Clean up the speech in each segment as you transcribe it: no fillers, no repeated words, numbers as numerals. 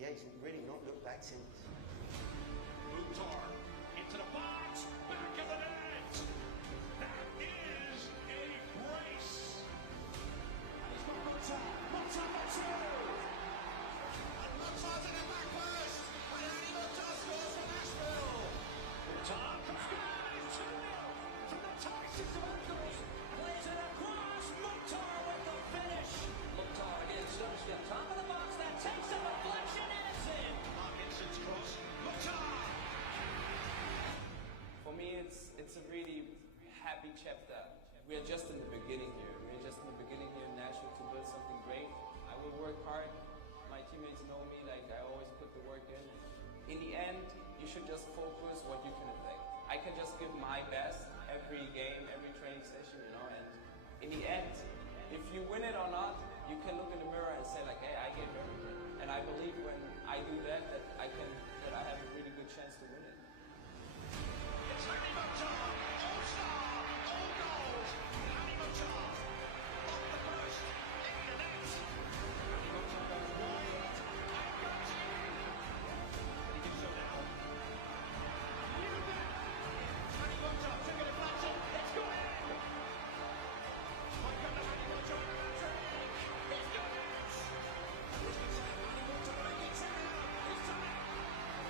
Yeah, he's really not looked back since. Mukhtar into the box, back of the net. That is a brace. And it's got Mukhtar. And Mukhtar's in the back post. And Andy Mukhtar scores for Nashville. Mukhtar comes down. It's 2-0 from the Titans of Angles. Plays it across. Mukhtar with the finish. Mukhtar against Nashville. Top of the box. That takes a deflection and it's in. Parkinson's cross. Mukhtar. For me, it's a really happy chapter. We are just in the beginning here. We're just in the beginning here in Nashville to build something great. I will work hard. My teammates know me, like I always put the work in. In the end, you should just focus what you can affect. I can just give my best every game, every training session, you know, and in the end, if you win it or not, you can look in the mirror and say like, hey, I gave everything. And I believe when I do that, that I have a really good chance to win it. It's Andy Mukhtar, all-star, all goals. Andy Mukhtar, off the post, in the net. Andy Mukhtar goes wide, and goes in. And he gives so now. Andy Mukhtar took a deflection, it's gone in. Here comes Andy Mukhtar, it's gone in. It's gone in. Andy Mukhtar gets it out, he's done it. He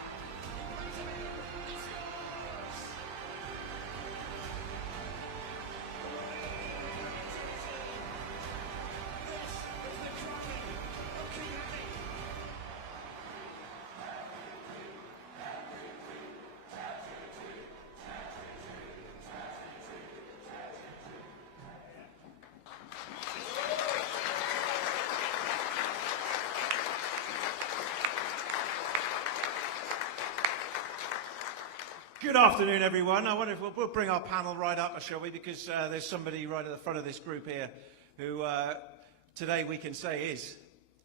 brings it in, he scores. This is the crowning of King Andy. Good afternoon, everyone. I wonder if we'll bring our panel right up, shall we? Because there's somebody right at the front of this group here who today we can say is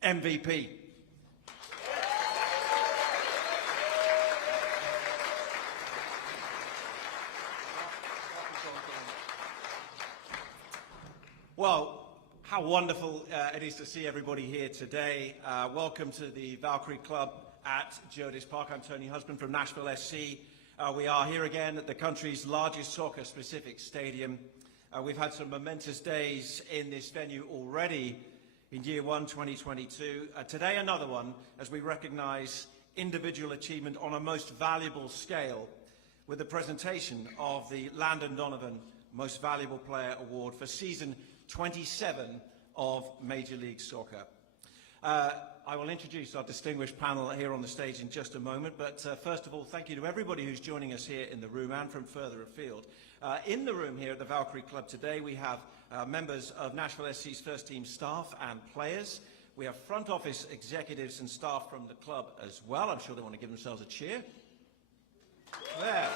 MVP. Well, how wonderful it is to see everybody here today. Welcome to the Valkyrie Club at GEODIS Park. I'm Tony Husband from Nashville SC. We are here again at the country's largest soccer-specific stadium. We've had some momentous days in this venue already in year one, 2022. Today, another one, as we recognise individual achievement on a most valuable scale with the presentation of the Landon Donovan Most Valuable Player Award for season 27 of Major League Soccer. I will introduce our distinguished panel here on the stage in just a moment, but first of all, thank you to everybody who's joining us here in the room and from further afield. In the room here at the Valkyrie Club today, we have members of Nashville SC's first team staff and players. We have front office executives and staff from the club as well. I'm sure they want to give themselves a cheer. There.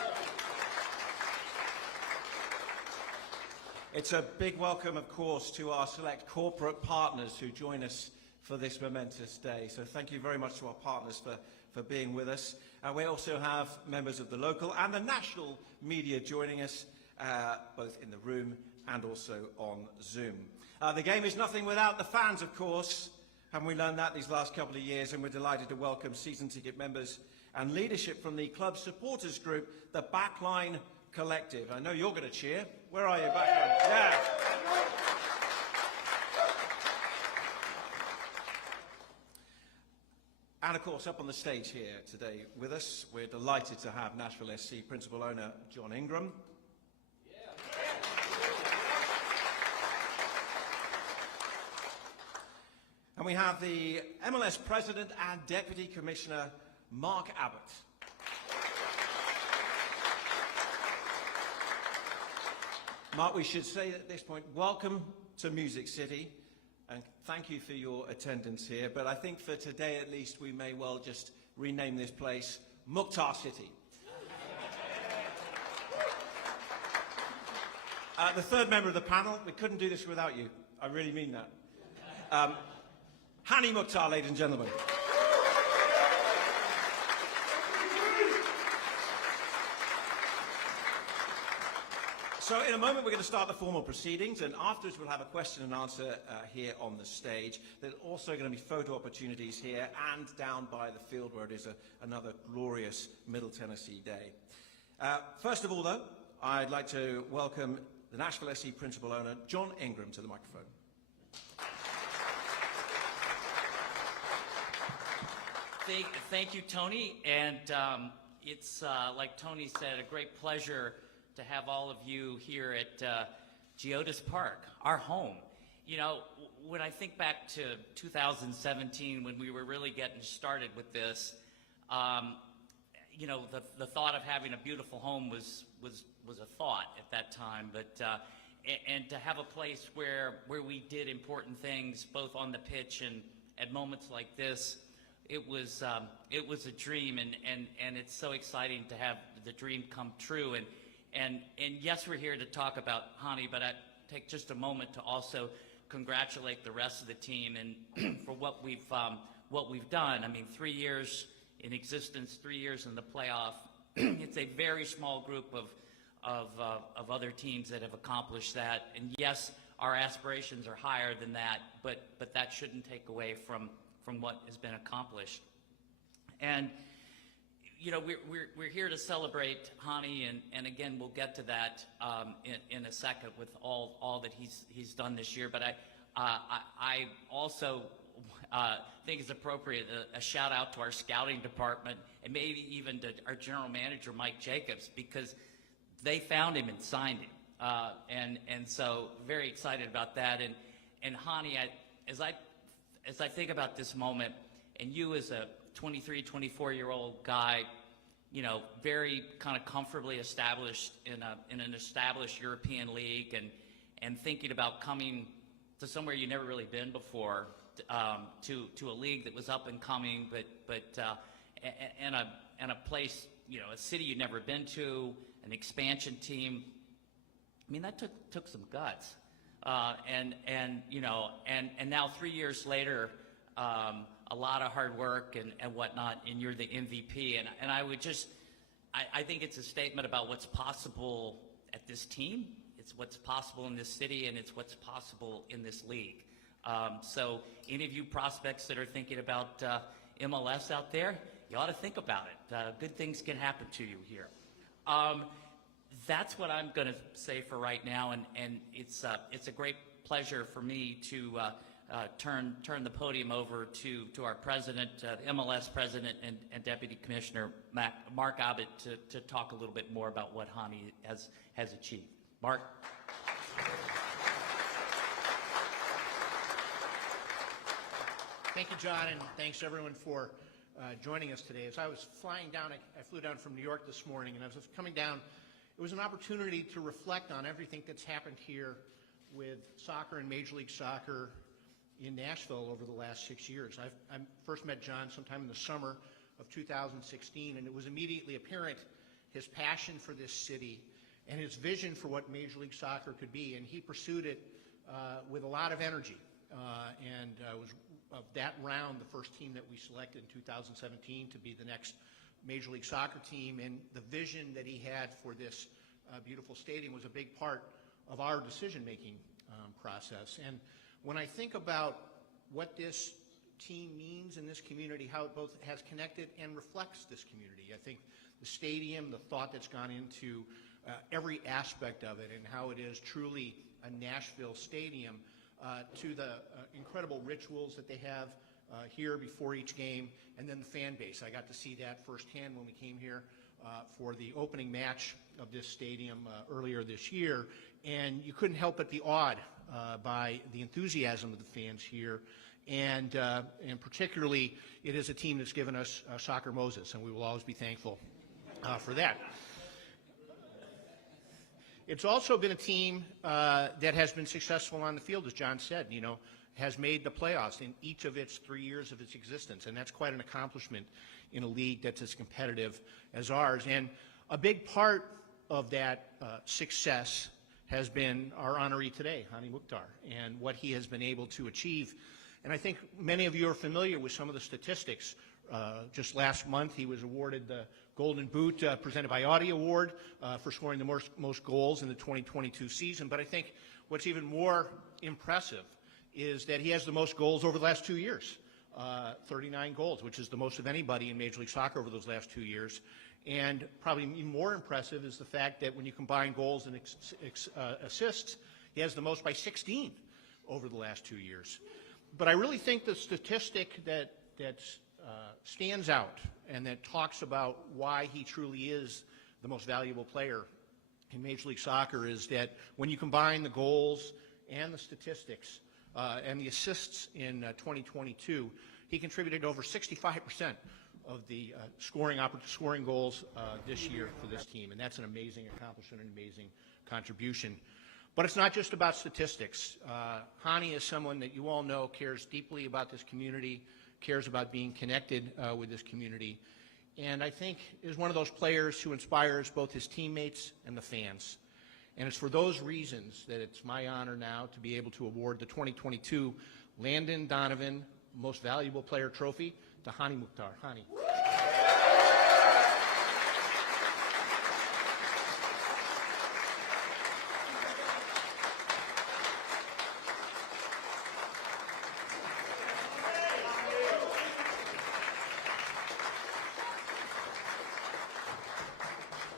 It's a big welcome, of course, to our select corporate partners who join us for this momentous day. So thank you very much to our partners for being with us. We also have members of the local and the national media joining us, both in the room and also on Zoom. The game is nothing without the fans, of course. Haven't we learned that these last couple of years? And we're delighted to welcome season ticket members and leadership from the club supporters group, the Backline Collective. I know you're going to cheer. Where are you, Backline? Yeah. And of course, up on the stage here today with us, we're delighted to have Nashville SC principal owner John Ingram. And we have the MLS president and deputy commissioner Mark Abbott. Mark, we should say at this point, welcome to Music City. And thank you for your attendance here, but I think for today at least we may well just rename this place Mukhtar City. The third member of the panel, we couldn't do this without you. I really mean that. Hani Mukhtar, ladies and gentlemen. So in a moment we're going to start the formal proceedings, and afterwards we'll have a question and answer here on the stage. There's also going to be photo opportunities here and down by the field where it is another glorious Middle Tennessee day. First of all, though, I'd like to welcome the Nashville SC principal owner, John Ingram, to the microphone. Thank you, Tony, and it's, like Tony said, a great pleasure to have all of you here at GEODIS Park, our home. You know, when I think back to 2017, when we were really getting started with this, you know, the thought of having a beautiful home was a thought at that time, but and to have a place where we did important things, both on the pitch and at moments like this, it was a dream, and it's so exciting to have the dream come true. And yes, we're here to talk about Hani, but I take just a moment to also congratulate the rest of the team and for what we've done. I mean, 3 years in existence, 3 years in the playoff. It's a very small group of other teams that have accomplished that. And yes, our aspirations are higher than that, but that shouldn't take away from what has been accomplished. And you know, we're here to celebrate Hani, and again, we'll get to that in a second with all that he's done this year. But I also think it's appropriate a shout out to our scouting department and maybe even to our general manager Mike Jacobs, because they found him and signed him, and so very excited about that. And Hani, as I think about this moment, and you as a 23, 24-year-old guy, you know, very kind of comfortably established in an established European league, and thinking about coming to somewhere you've never really been before, to a league that was up and coming, but and a place, you know, a city you'd never been to, an expansion team. I mean, that took some guts, and you know, and now 3 years later, a lot of hard work and whatnot, and you're the MVP. And I would just, I think it's a statement about what's possible at this team. It's what's possible in this city, and it's what's possible in this league. So any of you prospects that are thinking about MLS out there, you ought to think about it. Good things can happen to you here. That's what I'm going to say for right now, and it's a great pleasure for me to turn the podium over to our president, MLS president and deputy commissioner Mark Abbott to talk a little bit more about what Hani has achieved. Mark. Thank you, John, and thanks everyone for joining us today. As I was flying down, I flew down from New York this morning, and as I was coming down, it was an opportunity to reflect on everything that's happened here with soccer and Major League Soccer in Nashville over the last 6 years. I first met John sometime in the summer of 2016, and it was immediately apparent his passion for this city and his vision for what Major League Soccer could be, and he pursued it with a lot of energy. And was of that round the first team that we selected in 2017 to be the next Major League Soccer team, and the vision that he had for this beautiful stadium was a big part of our decision-making process. And when I think about what this team means in this community, how it both has connected and reflects this community, I think the stadium, the thought that's gone into every aspect of it, and how it is truly a Nashville stadium, to the incredible rituals that they have here before each game, and then the fan base. I got to see that firsthand when we came here for the opening match of this stadium earlier this year, and you couldn't help but be awed by the enthusiasm of the fans here, and particularly it is a team that's given us Soccer Moses, and we will always be thankful for that. It's also been a team that has been successful on the field, as John said, you know, has made the playoffs in each of its 3 years of its existence, and that's quite an accomplishment in a league that's as competitive as ours. And a big part of that success has been our honoree today, Hani Mukhtar, and what he has been able to achieve. And I think many of you are familiar with some of the statistics Just last month, he was awarded the Golden Boot presented by Audi Award for scoring the most goals in the 2022 season. But I think what's even more impressive is that he has the most goals over the last 2 years, 39 goals, which is the most of anybody in Major League Soccer over those last 2 years. And probably even more impressive is the fact that when you combine goals and assists, he has the most by 16 over the last 2 years. But I really think the statistic that stands out and that talks about why he truly is the most valuable player in Major League Soccer is that when you combine the goals and the statistics and the assists in 2022, he contributed over 65% of the scoring goals this year for this team, and that's an amazing accomplishment, an amazing contribution. But it's not just about statistics. Hani is someone that you all know cares deeply about this community, cares about being connected with this community, and I think is one of those players who inspires both his teammates and the fans. And it's for those reasons that it's my honor now to be able to award the 2022 Landon Donovan Most Valuable Player Trophy to Hani Mukhtar. Hani.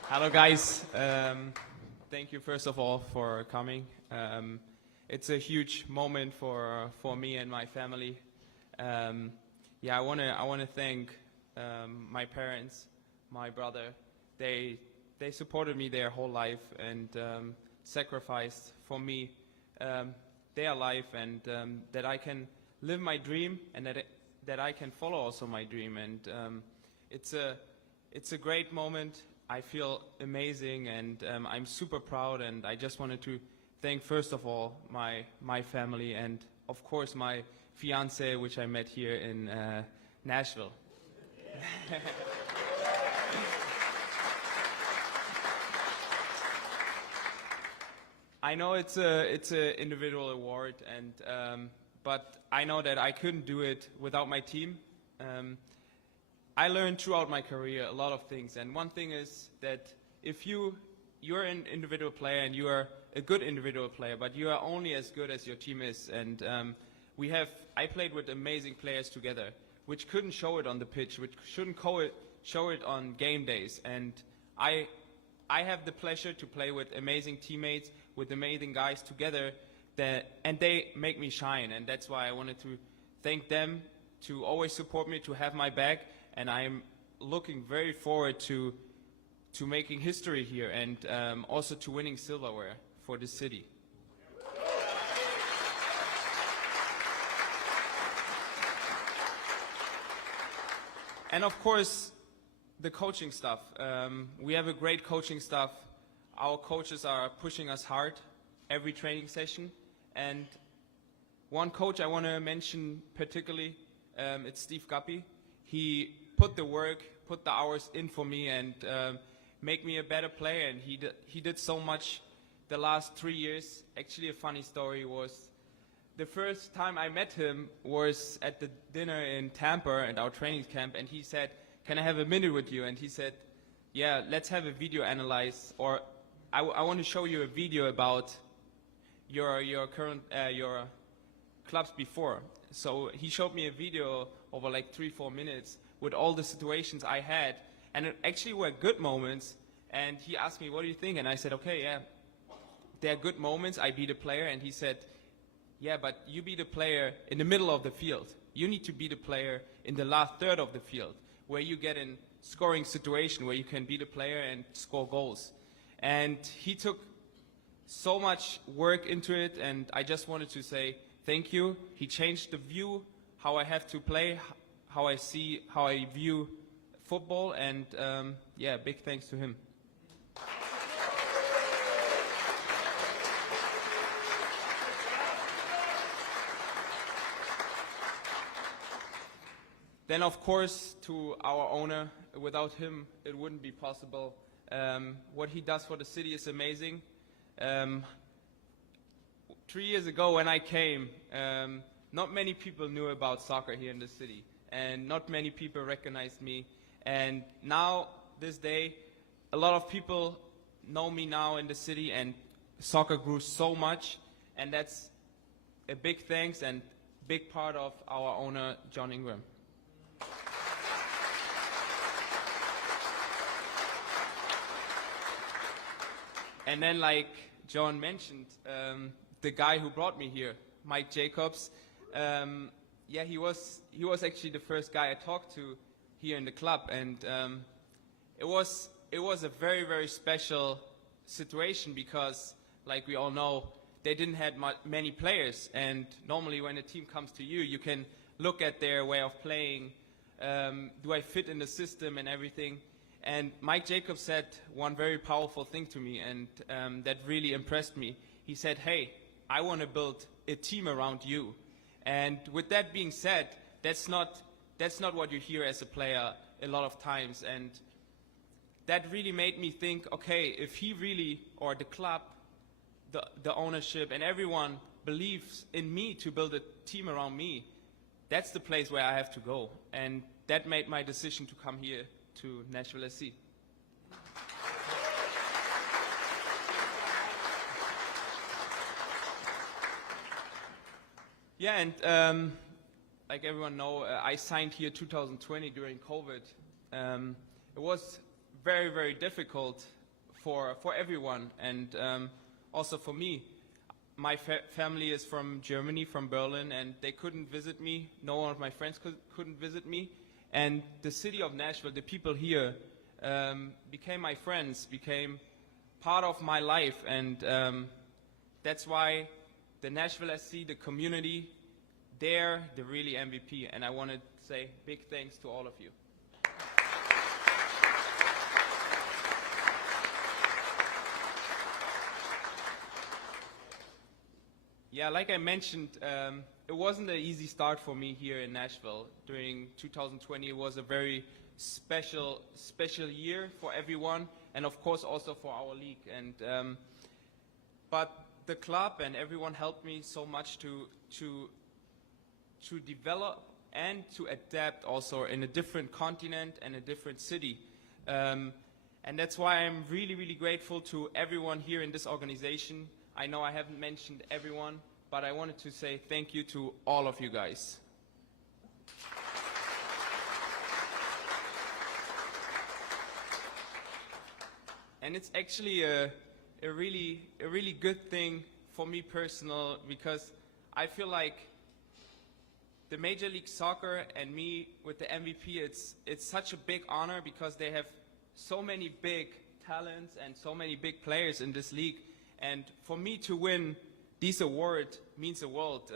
Hello guys, thank you first of all for coming. It's a huge moment for me and my family. Yeah, I wanna thank my parents, my brother. They supported me their whole life and sacrificed for me their life, and that I can live my dream and that I can follow also my dream. And it's a great moment. I feel amazing, and I'm super proud, and I just wanted to thank first of all my family and of course my fiance, which I met here in Nashville. I know it's a individual award, and but I know that I couldn't do it without my team. I learned throughout my career a lot of things, and one thing is that if you're an individual player and you are a good individual player, but you are only as good as your team is. And I played with amazing players together, which couldn't show it on the pitch, which shouldn't show it on game days. And I have the pleasure to play with amazing teammates, with amazing guys together, and they make me shine. And that's why I wanted to thank them to always support me, to have my back. And I'm looking very forward to making history here, and also to winning silverware for the city. And of course, the coaching staff. We have a great coaching staff. Our coaches are pushing us hard every training session. And one coach I want to mention particularly, it's Steve Guppy. He put the work, put the hours in for me, and make me a better player. And he did so much the last 3 years. Actually, a funny story was the first time I met him was at the dinner in Tampa at our training camp, and he said, "Can I have a minute with you?" And he said, "Yeah, let's have a video analyze, or I want to show you a video about your current your clubs before." So he showed me a video over like 3-4 minutes with all the situations I had, and it actually were good moments. And he asked me, "What do you think?" And I said, "Okay, yeah, they're good moments. I be the player." And he said, "Yeah, but you be the player in the middle of the field. You need to be the player in the last third of the field, where you get in scoring situation, where you can be the player and score goals." And he took so much work into it, and I just wanted to say thank you. He changed the view, how I have to play, how I view football, and yeah, big thanks to him. Then, of course, to our owner. Without him, it wouldn't be possible. What he does for the city is amazing. 3 years ago when I came, not many people knew about soccer here in the city. and not many people recognized me. And now, this day, a lot of people know me now in the city, and soccer grew so much, and that's a big thanks and big part of our owner, John Ingram. And then, like John mentioned, the guy who brought me here, Mike Jacobs, yeah, he was actually the first guy I talked to here in the club, and it was a very, very special situation because, like we all know, they didn't have many players, and normally when a team comes to you, you can look at their way of playing, do I fit in the system and everything. And Mike Jacobs said one very powerful thing to me, and that really impressed me. He said, hey, I want to build a team around you. And with that being said, that's not what you hear as a player a lot of times. And that really made me think, okay, if he really, or the club, the ownership and everyone believes in me to build a team around me, that's the place where I have to go. And that made my decision to come here to Nashville SC. Yeah, and like everyone know, I signed here 2020 during COVID. It was very, very difficult for everyone, and also for me. My family is from Germany, from Berlin, and they couldn't visit me. No one of my friends couldn't visit me. And the city of Nashville, the people here, became my friends, became part of my life, and that's why the Nashville SC, the community, they're the really MVP, and I want to say big thanks to all of you. Yeah, like I mentioned, it wasn't an easy start for me here in Nashville. During 2020, it was a very special year for everyone, and of course also for our league. And but the club and everyone helped me so much to develop and to adapt also in a different continent and a different city. And that's why I'm really, really grateful to everyone here in this organization. I know I haven't mentioned everyone, but I wanted to say thank you to all of you guys. And it's actually a really good thing for me personal, because I feel like the Major League Soccer and me with the MVP, it's such a big honor because they have so many big talents and so many big players in this league. And for me to win this award means the world.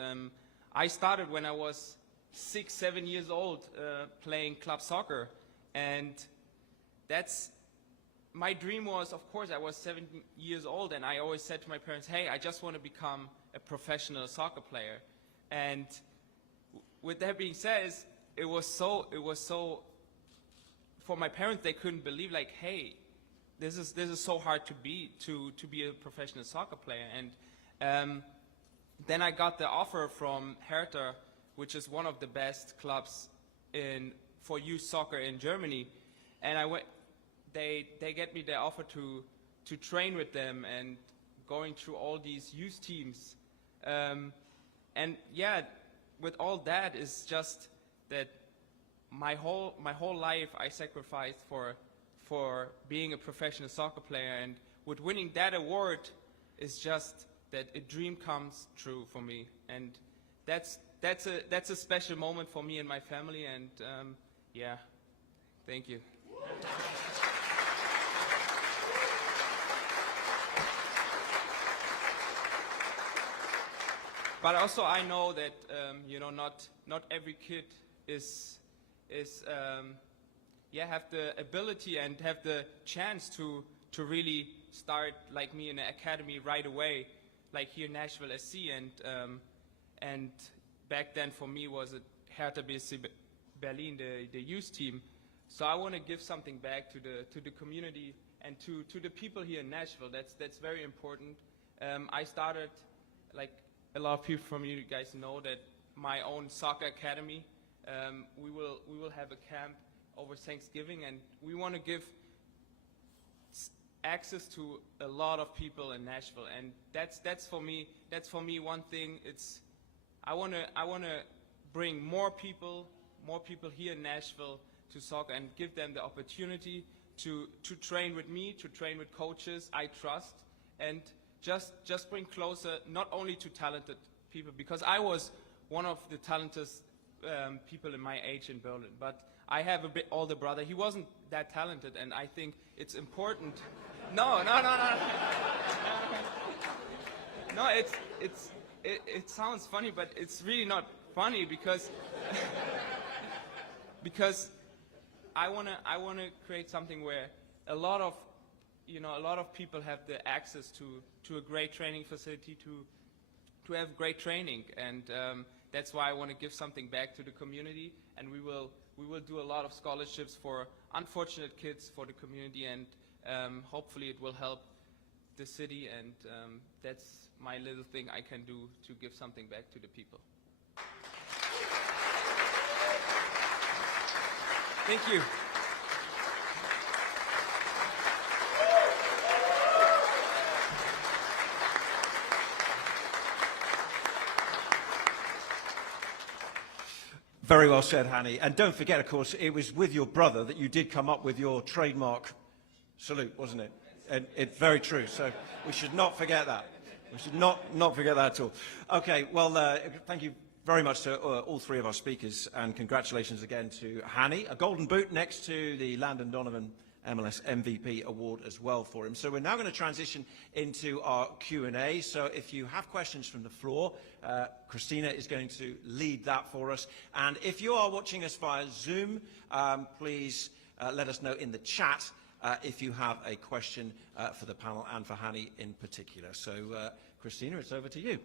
I started when I was 6-7 years old playing club soccer, and that's my dream was, of course, I was 7 years old, and I always said to my parents, hey, I just want to become a professional soccer player. And with that being said, it was so for my parents, they couldn't believe, like, hey, this is so hard to be a professional soccer player. And then I got the offer from Hertha, which is one of the best clubs for youth soccer in Germany, and I went. They get me the offer to train with them and going through all these youth teams, and yeah, with all that is just that my whole life I sacrificed for being a professional soccer player, and with winning that award is just that a dream comes true for me, and that's a special moment for me and my family, and yeah, thank you. But also I know that you know, not every kid have the ability and have the chance to really start like me in an academy right away, like here in Nashville SC, and back then for me was Hertha BSC Berlin, the youth team. So I want to give something back to the community and to the people here in Nashville. That's very important. I started, like a lot of people from you guys know, that my own soccer academy we will have a camp over Thanksgiving, and we want to give access to a lot of people in Nashville, and that's for me one thing. I want to bring more people here in Nashville to soccer and give them the opportunity to train with me, to train with coaches I trust, and just bring closer not only to talented people, because I was one of the talented people in my age in Berlin, but I have a bit older brother. He wasn't that talented, and I think it's important. No. No, it sounds funny, but it's really not funny because because I wanna create something where a lot of people have the access to a great training facility, to have great training, and that's why I want to give something back to the community, and we will do a lot of scholarships for unfortunate kids for the community, and hopefully it will help the city, and that's my little thing I can do to give something back to the people. Thank you. Very well said, Hani. And don't forget, of course, it was with your brother that you did come up with your trademark salute, wasn't it? And it's very true. So we should not forget that. We should not forget that at all. Okay, well, thank you very much to all three of our speakers, and congratulations again to Hani. A golden boot next to the Landon Donovan MLS MVP award as well for him. So we're now going to transition into our Q&A. So if you have questions from the floor, Christina is going to lead that for us. And if you are watching us via Zoom, please let us know in the chat if you have a question for the panel and for Hani in particular. So Christina, it's over to you.